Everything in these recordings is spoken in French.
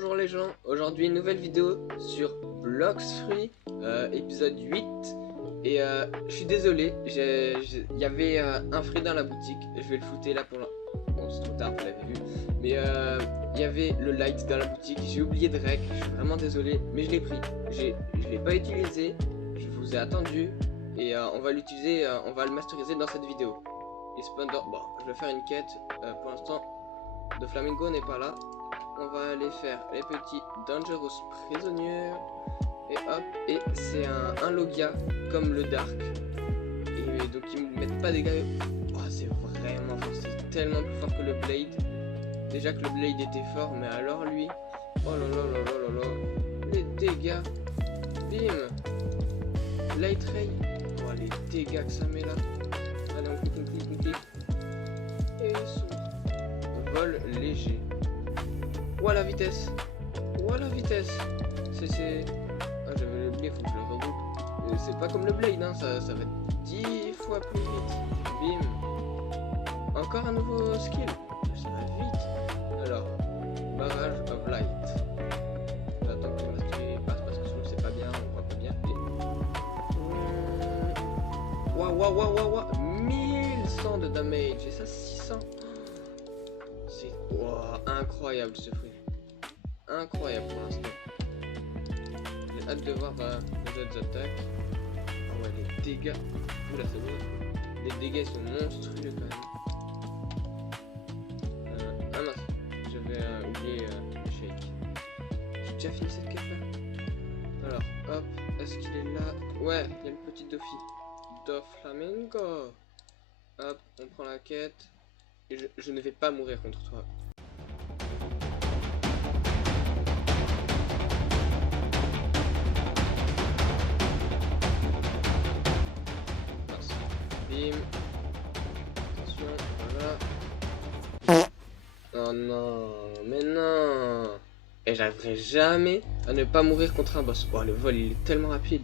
Bonjour les gens, aujourd'hui une nouvelle vidéo sur Blox Fruits, épisode 8. Et je suis désolé, il y avait un fruit dans la boutique, je vais le fouter là pour l'instant. Bon, c'est trop tard, vous l'avez vu. Mais il y avait le light dans la boutique, j'ai oublié de rec, je suis vraiment désolé, mais je l'ai pris. Je l'ai pas utilisé, je vous ai attendu et on va l'utiliser, on va le masteriser dans cette vidéo. Et cependant, bon, je vais faire une quête, pour l'instant, de Flamingo n'est pas là. On va aller faire les petits Dangerous Prisonniers. Et hop, et c'est un Logia comme le Dark. Et donc ils ne mettent pas des dégâts. Oh, c'est vraiment fort, c'est tellement plus fort que le Blade. Déjà que le Blade était fort, mais alors lui. Oh là là là là là là. Les dégâts. Bim. Light Ray. Oh, les dégâts que ça met là. Allez, on clique. Et son vol léger. Ouah la vitesse. Ouah la vitesse. C'est... Ah, j'avais oublié, faut que je le regroupe. C'est pas comme le Blade, hein, ça va être 10 fois plus vite. Bim. Encore un nouveau skill. Ça va vite. Alors, Barrage of Light. Attends que le mastery passe parce que sinon c'est pas bien, on voit pas bien. Waouh. 1100 de damage. Et ça 600. C'est incroyable ce fruit. Incroyable pour l'instant. J'ai hâte de voir les autres attaques. Ah ouais, les dégâts. Oula, c'est bon. Les dégâts sont monstrueux quand même. Ah mince, j'avais oublié le shake. J'ai déjà fini cette quête là. Alors, hop, est-ce qu'il est là? Ouais, il y a le petit Doflamingo. Hop, on prend la quête. Et je ne vais pas mourir contre toi. Mince. Bim. Attention, voilà. Oh non, mais non. Et j'arriverai jamais à ne pas mourir contre un boss. Oh, le vol il est tellement rapide.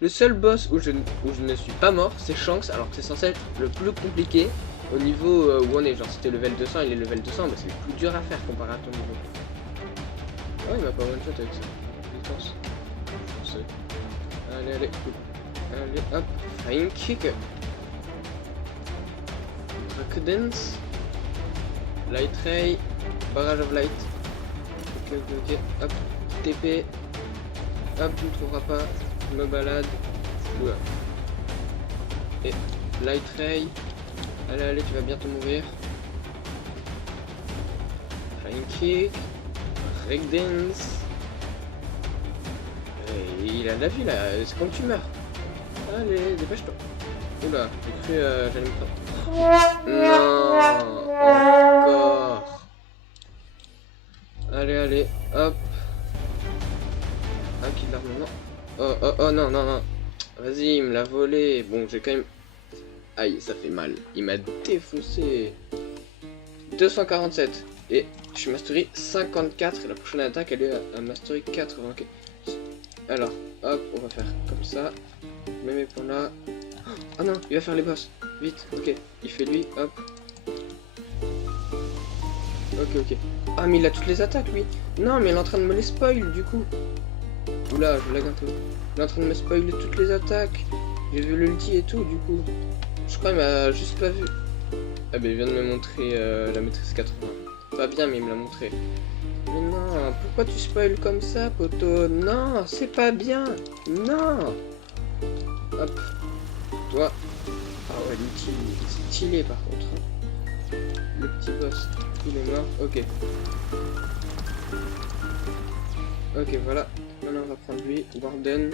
Le seul boss où je ne suis pas mort, c'est Shanks, alors que c'est censé être le plus compliqué. Au niveau où on est, genre c'était level 200, il est level 200, mais c'est le plus dur à faire comparé à ton niveau. Ah, il m'a pas one shot avec ça. Défense. Je sais. Allez. Allez, hop. Flying kick. Dance. Light ray. Barrage of light. Ok. Hop. TP. Hop, tu ne trouveras pas. Je me balade. Oula. Et light ray. Allez, tu vas bientôt mourir. Flying kick. Breakdance. Et il a de la vie là, c'est quand tu meurs. Allez, dépêche-toi. Oula, j'ai cru j'allais me prendre. Non, encore. Allez, hop. Ah, qui l'arme, non. Oh, non. Vas-y, il me l'a volé. Bon, j'ai quand même... Aïe, ça fait mal. Il m'a défoncé. 247. Et je suis mastery 54. Et la prochaine attaque, elle est à mastery 80. Okay. Alors, hop, on va faire comme ça. Je mets mes points là. Oh non, il va faire les boss. Vite, ok. Il fait lui, hop. Ok. Ah, mais il a toutes les attaques, lui. Non, mais il est en train de me les spoil, du coup. Oula, je lag un peu. Il est en train de me spoiler toutes les attaques. J'ai vu l'ulti et tout, du coup. Je crois qu'il m'a juste pas vu. Ah bah il vient de me montrer la maîtrise 80. Pas bien mais il me l'a montré. Mais non, pourquoi tu spoil comme ça poto? Non, c'est pas bien. Non. Hop. Toi. Ah ouais, l'outil c'est stylé par contre. Le petit boss, il est mort. Ok. Ok, voilà. Maintenant on va prendre lui. Warden.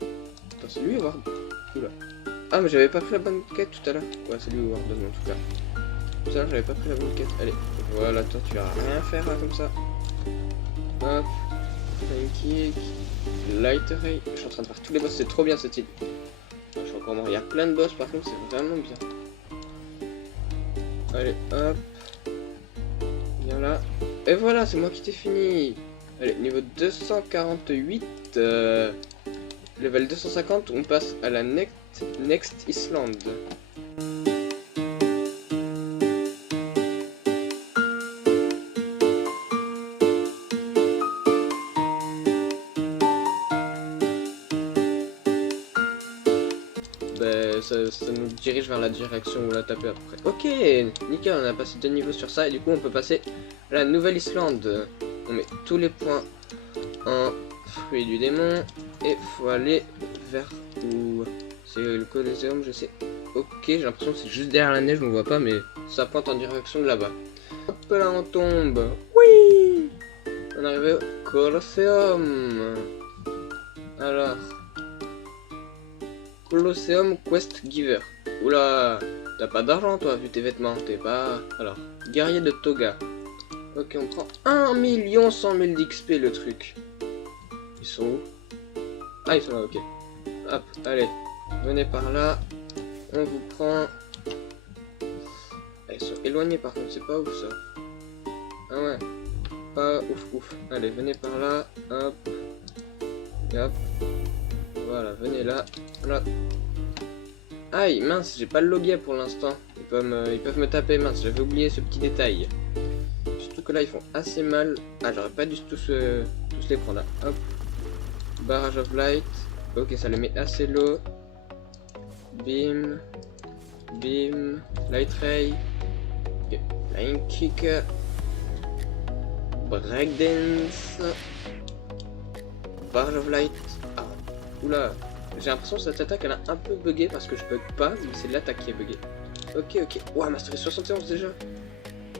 Attends, c'est lui Warden? Oula. Ah mais j'avais pas pris la bonne quête tout à l'heure. Ouais c'est lui Warden en tout cas. Tout à l'heure j'avais pas pris la bonne quête. Allez, voilà, toi tu vas rien faire là comme ça. Hop. Flying kick. Light ray. Je suis en train de faire tous les boss, c'est trop bien cette île. Je suis encore mort. Il y a plein de boss par contre, c'est vraiment bien. Allez, hop. Viens là. Et voilà, c'est moi qui t'ai fini. Allez, niveau 248. Level 250, on passe à la Next Island. ça nous dirige vers la direction où on l'a tapé après. Ok, nickel, on a passé 2 niveaux sur ça et du coup on peut passer à la Nouvelle-Islande. On met tous les points en fruit du démon et faut aller vers où? C'est le Colosseum, je sais. Ok, j'ai l'impression que c'est juste derrière la neige, on voit pas, mais ça pointe en direction de là-bas. Hop là, on tombe. Oui, on est arrivé au Colosseum. Alors, Colosseum Quest Giver. Oula, t'as pas d'argent toi, vu tes vêtements, t'es pas... Alors, guerrier de Toga. Ok, on prend 1 100 000 d'XP le truc. Ils sont où? Ah, ils sont là, ok. Hop, allez, venez par là. On vous prend... Ils sont éloignés par contre, c'est pas ouf ça. Ah ouais, pas ouf ouf. Allez, venez par là, hop. Et hop. Voilà, venez là. Là. Aïe, mince, j'ai pas le logia pour l'instant. Ils peuvent me taper, mince, j'avais oublié ce petit détail. Surtout que là, ils font assez mal. Ah, j'aurais pas dû tous les prendre là. Hop. Barrage of Light. Ok, ça les met assez low. Beam. Beam. Light Ray. Ok. Flying Kick. Breakdance. Barrage of Light. Ah. Oula. J'ai l'impression que cette attaque elle a un peu bugué parce que je bug pas, mais c'est l'attaque qui est bugué. Ok, ok. Ouah, Mastery 71 déjà.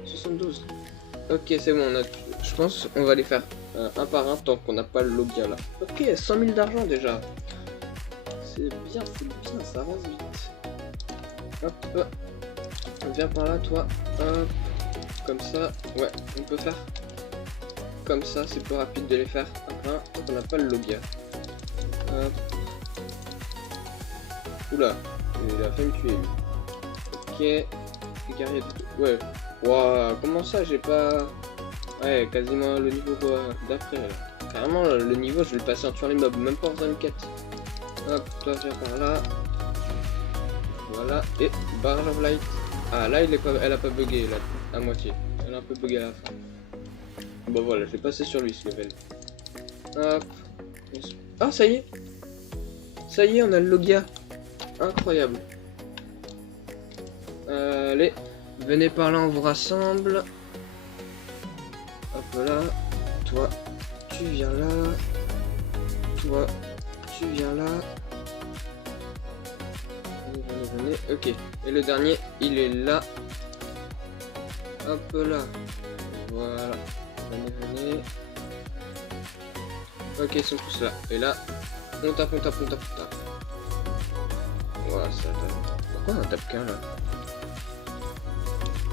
72. Ok, c'est bon. Je pense qu'on va les faire un par un tant qu'on n'a pas le logia là. Ok, 100 000 d'argent déjà. C'est bien, ça avance vite. Hop. Viens par là, toi. Hop. Comme ça. Ouais, on peut faire comme ça. C'est plus rapide de les faire un par un tant qu'on n'a pas le logia. Hop. Oula, il a fait me tuer lui. Ok. Guerrier de... Ouais. Waouh, comment ça j'ai pas... Ouais, quasiment le niveau d'après là. Carrément le niveau je vais le passer en tuant les mobs, même pas en faisant une quête. Hop, toi viens par là. Voilà, et Barrage of Light. Ah là elle a pas bugué là, à moitié. Elle a un peu bugué à la fin. Bon voilà, je vais passer sur lui ce level. Hop. Ah ça y est. Ça y est, on a le logia. Incroyable. Allez, venez par là, on vous rassemble. Hop là. Toi, tu viens là. Toi, tu viens là. Venez. Ok. Et le dernier, il est là. Hop là. Voilà. Venez. Ok, ils sont tous là. Et là, on tape. Voilà, ça tape. Pourquoi on tape qu'un là?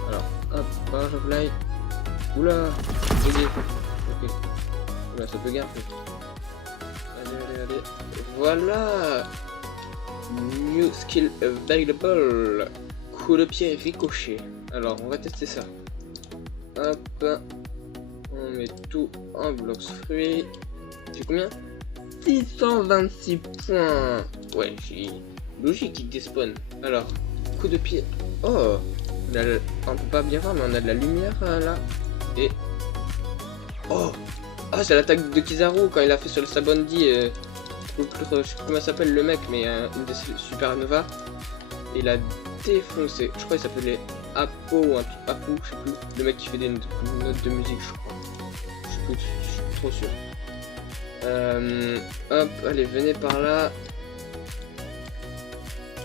Alors, hop, Barrage of Light. Oula, bugué. Ok. Oula, ça bug un peu. Allez. Voilà. New skill available. Coup de pied ricochet. Alors, on va tester ça. Hop. On met tout en blocs fruits. J'ai combien? 626 points. Ouais, j'ai logique qui despawn. Alors, coup de pied. Oh, on peut pas bien voir, mais on a de la lumière là. Et oh, ah, c'est l'attaque de Kizaru quand il a fait sur le Sabondi. Je sais plus comment s'appelle le mec, mais une des Supernova. Il a défoncé. Je crois qu'il s'appelait Apo ou un truc Apu, je sais plus. Le mec qui fait des notes de musique, je crois. Je suis trop sûr. Hop, allez, venez par là.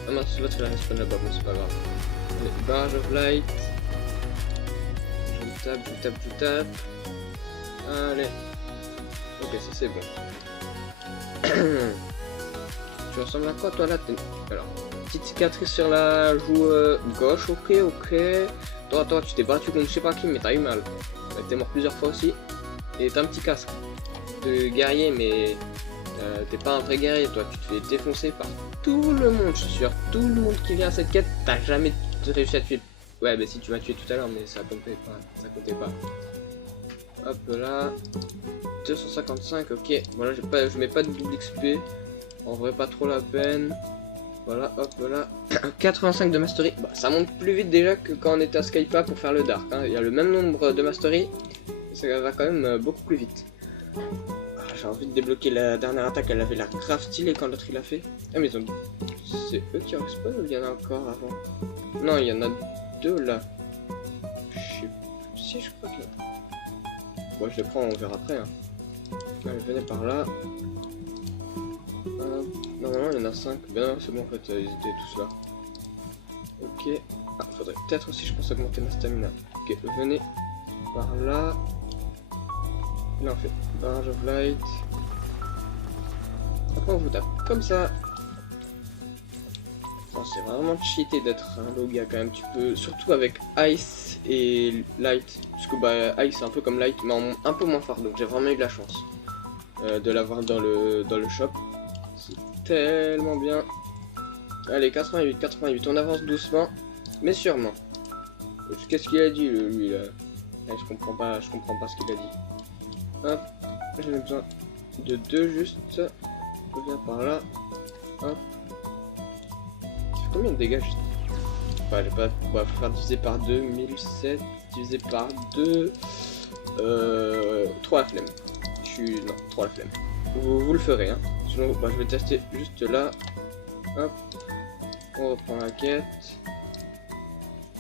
Ah mince, l'autre il a respawn là-bas, mais c'est pas grave. Allez, Barrage of Light. Je tape. Allez. Ok, ça c'est bon. Tu ressembles à quoi toi là? Alors, petite cicatrice sur la joue gauche, ok. Toi, tu t'es battu contre je sais pas qui, mais t'as eu mal. T'es mort plusieurs fois aussi. Et t'as un petit casque de guerrier, mais t'es pas un vrai guerrier, toi. Tu te fais défoncer par tout le monde, je suis sûr. Tout le monde qui vient à cette quête, t'as jamais réussi à tuer. Ouais, bah si tu m'as tué tout à l'heure, mais ça comptait pas. Hop là. 255, ok. Voilà, je mets pas de double XP. En vrai, pas trop la peine. Voilà, hop là. 85 de mastery. Bah, ça monte plus vite déjà que quand on était à Skypa pour faire le Dark. Hein. Il y a le même nombre de mastery. Ça va quand même beaucoup plus vite. J'ai envie de débloquer la dernière attaque. Elle avait l'air grave stylée quand l'autre il a fait. Ah, mais ils ont c'est eux qui respawn ou il y en a encore avant? Non, il y en a deux là. Je sais si je crois que... Bon, je les prends, on verra après. Hein. Allez, venez par là. Normalement, il y en a 5. Ben non, c'est bon, en fait, ils étaient tous là. Ok. Ah, faudrait peut-être aussi, je pense, augmenter ma stamina. Ok, venez par là. Là, on fait barrage of light. Après, on vous tape comme ça. Oh, c'est vraiment cheaté d'être un Logia quand même. Tu peux, surtout avec Ice et Light. Parce que bah, Ice, c'est un peu comme Light, mais un peu moins fort. Donc, j'ai vraiment eu de la chance de l'avoir dans le shop. C'est tellement bien. Allez, 88, 88. On avance doucement, mais sûrement. Qu'est-ce qu'il a dit, lui, là? Je comprends pas ce qu'il a dit. Hop, j'en ai besoin de 2 juste. Je viens par là. Hop. Ça fait combien de dégâts juste? Enfin, j'ai pas. Bon, faut faire diviser par 2. 1007 divisé par 2. 3 la flemme. Non, 3 la flemme. Vous le ferez, hein. Sinon, bah, je vais tester juste là. Hop. On reprend la quête.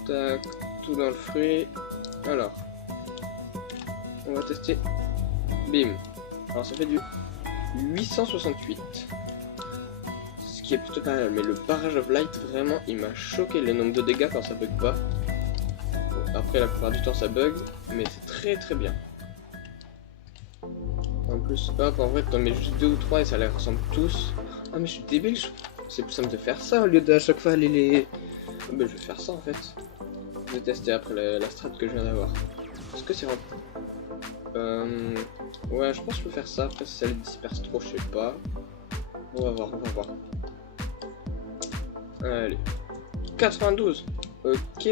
Tac. Tout dans le fruit. Alors. On va tester. Bim. Alors ça fait du 868. Ce qui est plutôt pas mal. Mais le barrage of light, vraiment, il m'a choqué le nombre de dégâts quand ça bug pas. Bon, après, la plupart du temps, ça bug. Mais c'est très très bien. En plus, hop, en vrai, t'en mets juste 2 ou 3 et ça les ressemble tous. Ah, mais je suis débile. C'est plus simple de faire ça au lieu d'à chaque fois aller les... Ah, bah, je vais faire ça en fait. Je vais tester après la strat que je viens d'avoir. Est-ce que c'est vraiment... Ouais, je pense que je peux faire ça. Après, si ça les disperse trop, je sais pas. On va voir, on va voir. Allez. 92. Ok.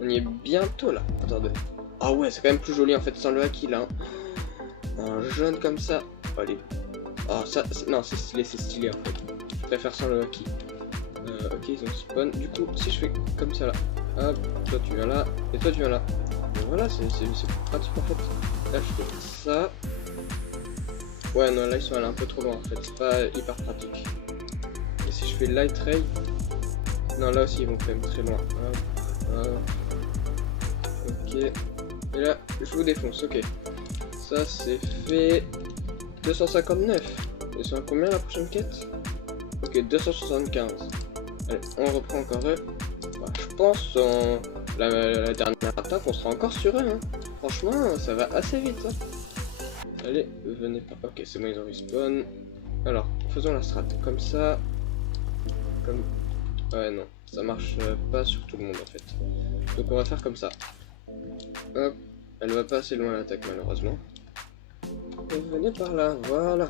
On y est bientôt là. Attendez. Ah ouais, c'est quand même plus joli en fait sans le haki là. Un jaune comme ça. Allez. Oh, ça, non, c'est stylé en fait. Je préfère sans le haki. Ok, ils ont spawn. Du coup, si je fais comme ça là. Hop, toi tu viens là. Et toi tu viens là. Et voilà, c'est pratique en fait. Là, je fais ça. Ouais, non, là, ils sont allés un peu trop loin, en fait. C'est pas hyper pratique. Et si je fais Light Ray... Non, là aussi, ils vont quand même très loin. Hop, hop. Ok. Et là, je vous défonce, ok. Ça, c'est fait... 259. Et c'est à combien, la prochaine quête? Ok, 275. Allez, on reprend encore eux. Bah, je pense, la dernière attaque, on sera encore sur eux, hein. Franchement, ça va assez vite. Hein. Allez, venez pas. Ok, c'est bon, ils ont respawn. Alors, faisons la strat comme ça. Comme... Ouais, non, ça marche pas sur tout le monde en fait. Donc on va faire comme ça. Hop, elle va pas assez loin l'attaque malheureusement. Et venez par là, voilà.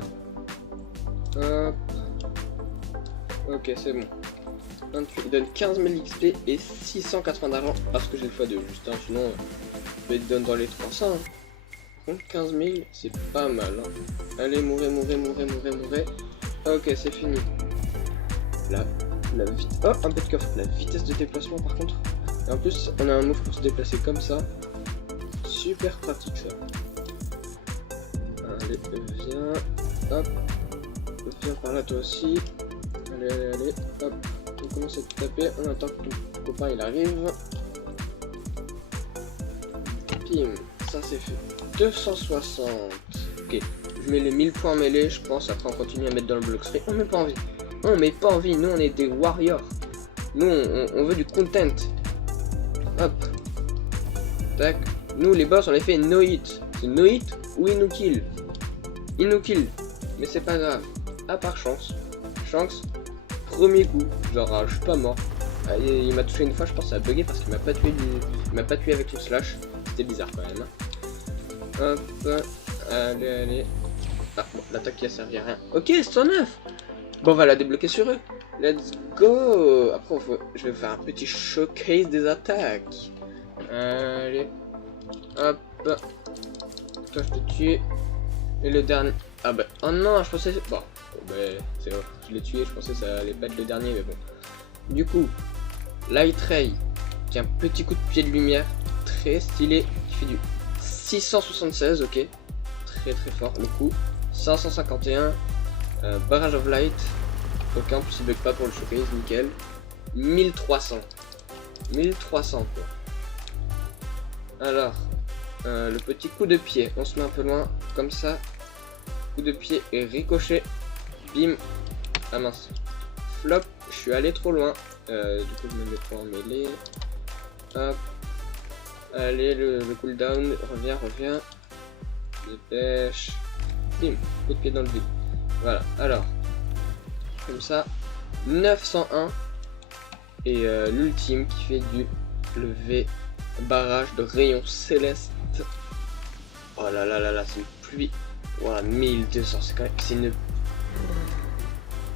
Hop. Ok, c'est bon. 28, il donne 15 000 XP et 680 d'argent parce que j'ai le x2 juste, hein, sinon... il donne dans les 300. Hein. Donc 15 000, c'est pas mal. Hein. Allez, mourrez. Ok, c'est fini. La vitesse. Oh, un peu de coffre. La vitesse de déplacement par contre. Et en plus, on a un move pour se déplacer comme ça. Super pratique ça. Allez, viens. Hop. Viens par là toi aussi. Allez. Hop. On commence à te taper. On attend que ton copain il arrive. Pim, ça c'est fait. 260. Ok, je mets les 1000 points mêlés, je pense. Après, on continue à mettre dans le bloc free. On met pas envie. On met pas envie. Nous, on est des warriors. Nous, on veut du content. Hop. Tac. Nous, les boss, on les fait no hit. C'est no hit ou il nous kill. Il nous kill. Mais c'est pas grave. À part chance. Chance. Premier coup. Genre, je suis pas mort. Il m'a touché une fois, je pense que ça a bugué parce qu'il m'a pas tué il m'a pas tué avec le slash. C'était bizarre quand même. Hop, allez. Ah bon, l'attaque qui a servi à rien. Ok, 109. Bon, on va la débloquer sur eux. Let's go. Après, je vais faire un petit showcase des attaques. Allez. Hop. Toi, je te tue. Et le dernier. Ah bah, oh non, je pensais... Bon, bah, c'est bon, je l'ai tué, je pensais que ça allait pas être le dernier, mais bon. Du coup, Light Ray, qui a un petit coup de pied de lumière, très stylé, qui fait du 676, ok, très fort le coup. 551, Barrage of Light, Ok, en plus il bug pas pour le showcase, nickel. 1300. 1300 quoi. Alors, le petit coup de pied, on se met un peu loin, comme ça. Coup de pied et ricochet. Bim. Ah mince. Flop, je suis allé trop loin. Du coup je me mets pas en mêlée. Hop. Allez, le cooldown, reviens. Dépêche. Bim, coup de pied dans le vide. Voilà, alors. Comme ça. 901. Et l'ultime qui fait du levé barrage de rayons célestes. Oh là là là là, c'est une pluie. Voilà, 1200, c'est quand même.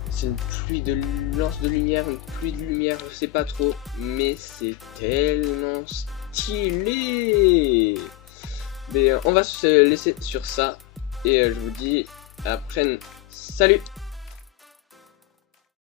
C'est une pluie de lance de lumière, une pluie de lumière, je sais pas trop, mais c'est tellement stylé. Mais on va se laisser sur ça et je vous dis à la prochaine. Salut.